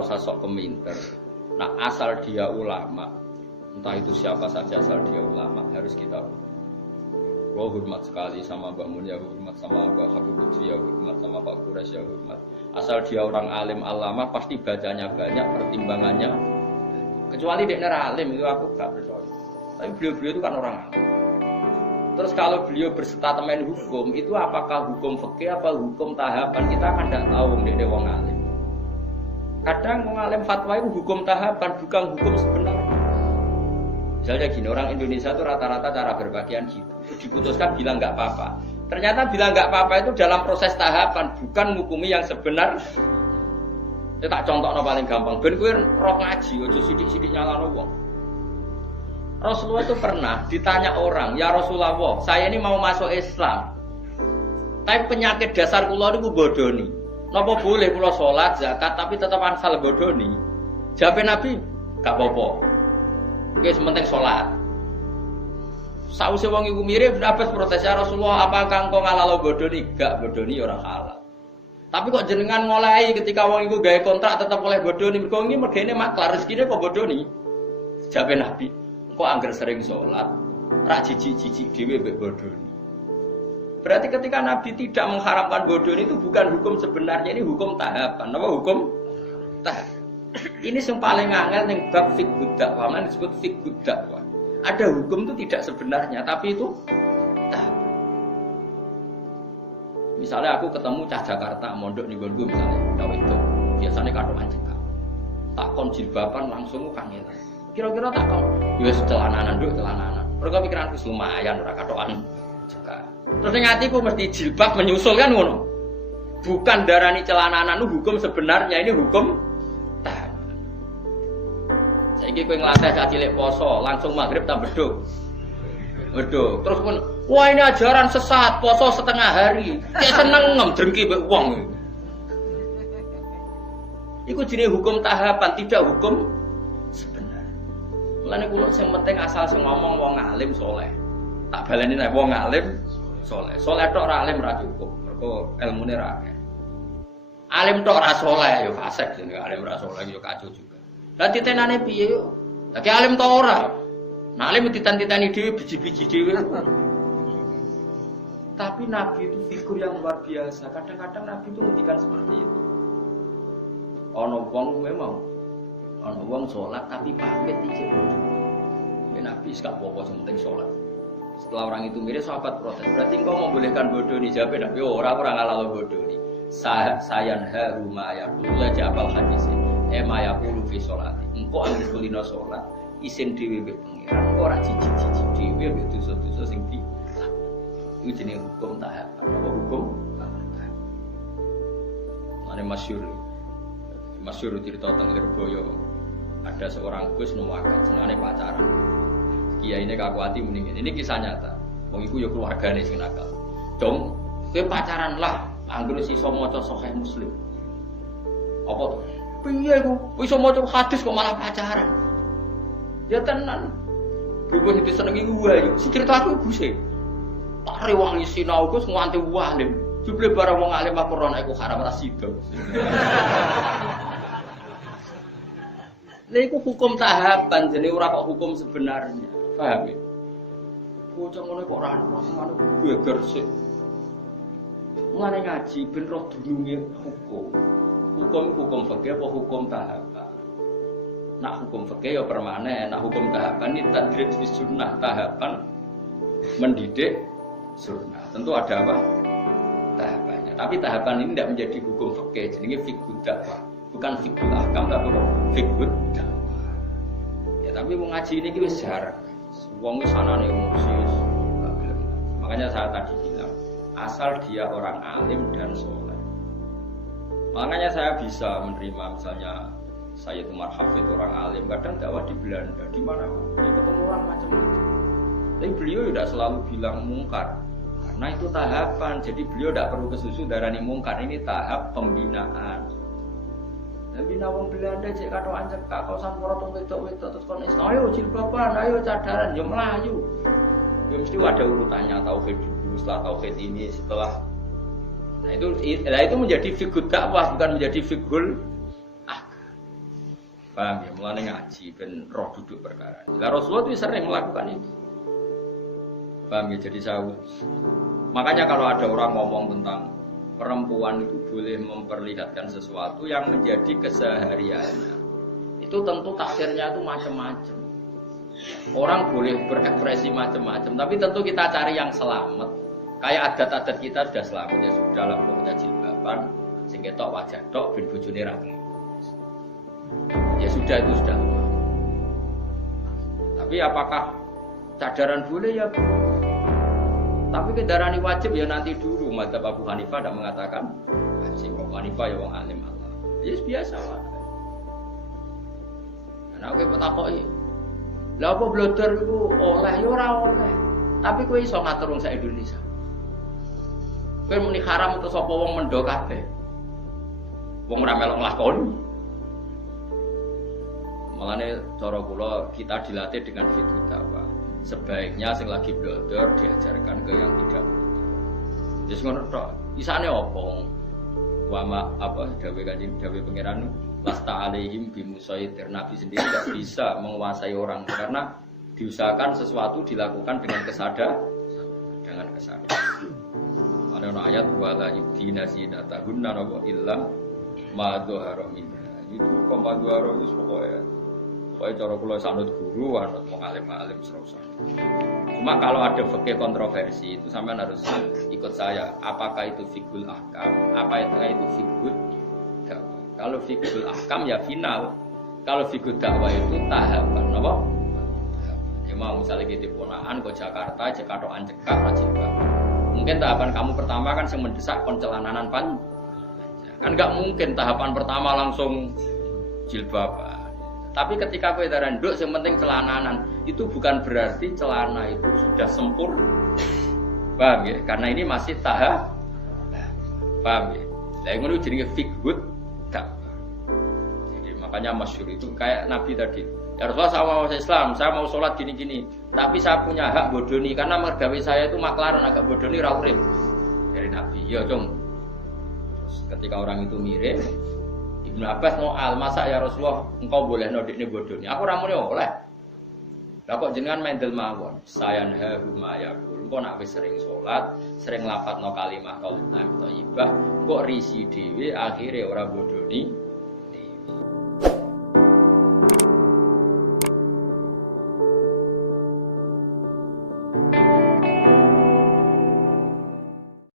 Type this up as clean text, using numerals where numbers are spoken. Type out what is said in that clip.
usah sok keminter. Nah asal dia ulama, entah itu siapa saja asal dia ulama harus kita hormat sekali sama Mbak Mun, ya hormat sama Mbak Habib Lutfi, ya hormat sama Pak Quraisy, ya hormat. Asal dia orang alim alama pasti bacanya banyak, pertimbangannya. Kecuali dia alim itu aku gak percaya. Tapi beliau-beliau itu kan orang alim. Terus kalau beliau berstatement hukum itu apakah hukum fikih apa hukum tahapan kita kan tidak tahu dia wong alim. Kadang wong alim fatwa itu hukum tahapan bukan hukum sebenarnya. Misalnya gini, orang Indonesia itu rata-rata cara berpakaian gitu. Diputuskan bilang nggak apa-apa. Ternyata bilang nggak apa-apa itu dalam proses tahapan, bukan hukumi yang sebenar. Saya tak contohnya paling gampang. Ben kowe roh ngaji, ojo sidik-sidik nyalano wong. Rasulullah itu pernah ditanya orang, ya Rasulullah, saya ini mau masuk Islam. Tapi penyakit dasar kula niku bodoni. Napa boleh kula salat, zakat tapi tetap asal bodoni? Jawab Nabi, gak apa-apa. Oke, sementing salat. Sause wong iku mirip Abbas protes, ya Rasulullah, apakah engkau ngalalo bodoni? Gak bodoni ora halal. Tapi kok jenengan ngolahi ketika wong iku gawe kontrak tetap oleh bodoni, mergo iki mergene maklar rezekine kok bodoni. Jawab Nabi, kok angger sering sholat, rak jijik-jijik dhewe mbek bodoni. Berarti ketika Nabi tidak mengharamkan bodoni itu bukan hukum sebenarnya, ini hukum tahapan. Apa hukum tahapan? Ini yang paling angel ning bab fiqh dakwah, mana disebut fiqh dakwah. Ada hukum itu tidak sebenarnya, tapi itu tahapan. Misalnya aku ketemu cah Jakarta, mondok ning nggonku misalnya, gawe itu. Biasanya katokan cekak. Takon jilbaban langsung kangelan. Kira-kira tak kau, ya celananan dulu celananan. Mereka pikiranku lumayan, ora katokan juga. Terus ngatiku mesti jilbab menyusul kan ngono. Bukan darani celananan itu hukum sebenarnya, ini hukum tahapan. Saiki kowe nglatih cah cilik poso, langsung maghrib tak beduk. Beduk. Terus pun, wah ini ajaran sesat, poso setengah hari. Kayak seneng drengki mbek wong. Iku jenenge hukum tahapan, tidak hukum mulane kula sing penting asal sing ngomong wong alim saleh. Tak baleni nek wong alim saleh. Saleh tok ora alim ora cukup. Mergo ilmune ra akeh. Alim tok ora saleh ya fasik jenenge alim ora saleh ya kacau juga. Lah ditenane piye yo? Lah ki alim tok ora. Nah alim ditan-titani dhewe biji-biji dhewe. Tapi Nabi itu figur yang luar biasa. Kadang-kadang Nabi itu ngendikan seperti itu. Ana wong memang ana wong sholat tapi pamit ijek bodoh. Nabi gak apa-apa sing penting sholat. Setelah orang itu mirip sahabat protes. Berarti engkau membolehkan bodoh ni? Jawab Nabi, orang ngalalo bodoh ni. Sayan haru ma yaqulu la jabal hadis. Ma yaqulu fi sholati. Engkau ambil kulino sholat isin dhewe mbek pengiran. Engkau ora jijik-jijik dhewe mbek dosa-dosa sing di. Itu jenenge hukum tahapan. Apa hukum tahapan? Mane masyhur cerita teng Lirboyo. Ada seorang Gus nuwakal senengane pacaran. Kiai ini kakuati mendingin. Ini kisah nyata. Wong iku ya keluargane sing nakal. Dong, kowe pacaran lah, anggere sisa maca Sahih Muslim. Apa to? Piye iku? Iso maca hadis kok malah pacaran. Ya tenan. Buku itu senengi wae. Si cerita aku Guse. Tak rewangi sinau Gus nganti walim. Jebule barang wong alim Al-Qur'an iku haram ra sida. Lha iku hukum tahapan, jenenge ora kok hukum sebenarnya. Paham ya? Bocah ngono kok ora ngono geger sik. Mulane ngaji ben roh dununge hukum. Hukum fikih apa hukum tahapan? Nak hukum fikih ya permanen, nak hukum tahapan ini tadrij fi sunnah, tahapan mendidik sunnah. Tentu ada apa? Tahapannya. Tapi tahapan ini tidak menjadi hukum fikih, jenenge fiqh dakwah. Bukan fiqh ahkam tapi fiqh dakwah. Ya tapi mau ngaji ini wis jarang. Wong wis anane emosi. Makanya saya tadi bilang, asal dia orang alim dan soleh. Makanya saya bisa menerima misalnya saya Umar Hafid orang alim, kadang dakwah di Belanda, di mana dia ketemu orang macam-macam. Tapi beliau tidak selalu bilang mungkar, karena itu tahapan. Jadi beliau tidak perlu kesusu darani mungkar, ini tahap pembinaan. Dan bina wong Belanda cek kado anjek kau sampura tong wedok-wedok terus kon ayo jilbaban, ayo cadaran, yo melayu. Ya mesti ada urutannya, tauhid dulu, setelah tauhid ini, setelah. Nah itu menjadi figur dakwah, bukan menjadi figur Paham ya? Mulane ngaji ben roh duduk perkara. Lah Rasulullah itu sering melakukan itu. Paham ya? Jadi makanya kalau ada orang ngomong tentang perempuan itu boleh memperlihatkan sesuatu yang menjadi kesehariannya, itu tentu tafsirnya itu macam-macam. Orang boleh berekspresi macam-macam, tapi tentu kita cari yang selamat. Kayak adat-adat kita sudah selamat ya sudah lah, pokoknya jilbaban, sing ketok wajah tok ben bojone ra. Ya sudah itu sudah. Tapi apakah cadaran boleh ya? Tapi kendaraan wajib ya nanti dulu. Madzhab Abu Hanifah tidak mengatakan wajib. Abu Hanifah ya wong alim Allah. Ya biasa lah. Nah, kowe takoki. Lah apa blodor iku oleh ya ora oleh. Tapi kowe iso ngatur wong sak Indonesia. Kowe muni haram terus apa wong mendo kabeh. Wong ora melok nglakoni. Malane cara kula kita dilatih dengan fitrah dakwah. Sebaiknya sing lagi blodor diajarkan ke yang tidak blodor. Wis ngono tok. Isane opo? Wama apa dawe kanjeng dawe pangeran lasta alaihim bimusaitir. Nabi sendiri tidak bisa menguasai orang karena diusahakan sesuatu dilakukan dengan kesadaran. Ada ayat wala yudina zinatahunna illa ma dhahara minha. Itu koma dhahara itu pokoknya. Pokoknya cara kula sanut guru, anut wong alim-alim serasa. Cuma kalau ada fikih kontroversi itu sampean harus ikut saya. Apakah itu fiqhul ahkam? Apakah itu fiqhul dakwah? Kalau fiqhul ahkam ya final. Kalau fiqhul dakwah itu tahapan, apa? Ya mau misalnya kita ponaan ke Jakarta, Jakartaan cekak rajin. Mungkin tahapan kamu pertama kan yang mendesak koncelananan panjang. Kan nggak mungkin tahapan pertama langsung jilbaban. Tapi ketika kowe darah nduk yang penting celananan, itu bukan berarti celana itu sudah sempurna. Paham ya? Karena ini masih tahap. Paham ya? Lah ngono jenenge fiqhud dakwah. Jadi makanya masyhur itu kayak Nabi tadi. Ya Rasulullah saya mau Islam, saya mau sholat gini-gini. Tapi saya punya hak bodoni karena mergawe saya itu maklaran agak bodoni ra urip. Dari Nabi, ya dong. Terus ketika orang itu mirip Ibnu Abbas ngoal, masa ya Rasulullah engkau boleh nodikne bodoni. Aku ra muni oleh. Lah kok jenengan mendel mawon. Sayanha huma yaqul. Engko nek wis sering salat, sering lafadzno kalimah thayyibah, kok risi dhewe akhire ora bodoni.